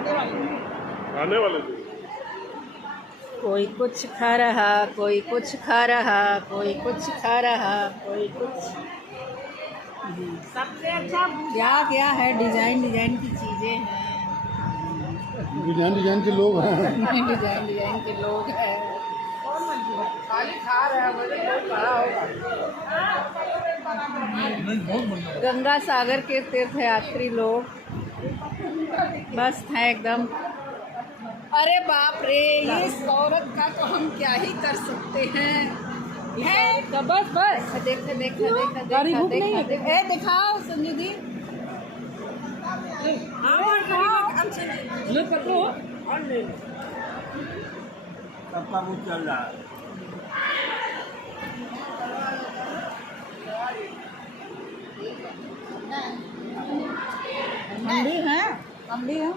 आने वाले थे। कोई कुछ खा रहा, कोई कुछ खा रहा, कोई कुछ खा रहा, कोई कुछ। सबसे अच्छा क्या क्या है, डिजाइन डिजाइन की चीजें हैं। डिजाइन डिजाइन के लोग हैं। डिजाइन डिजाइन के लोग हैं। खाली खा रहा है, मुझे कोई खड़ा होगा। गंगा सागर के तीर्थयात्री लोग मस्त हैं एकदम। अरे बाप रे, इस औरत का तो हम क्या ही कर सकते हैं। है तो बस बस देखा देखा देखा देखा देखा देखा। ए दिखाओ संजीदी। सबका मुँह चल रहा है। हम भी हैं, हम भी हैं।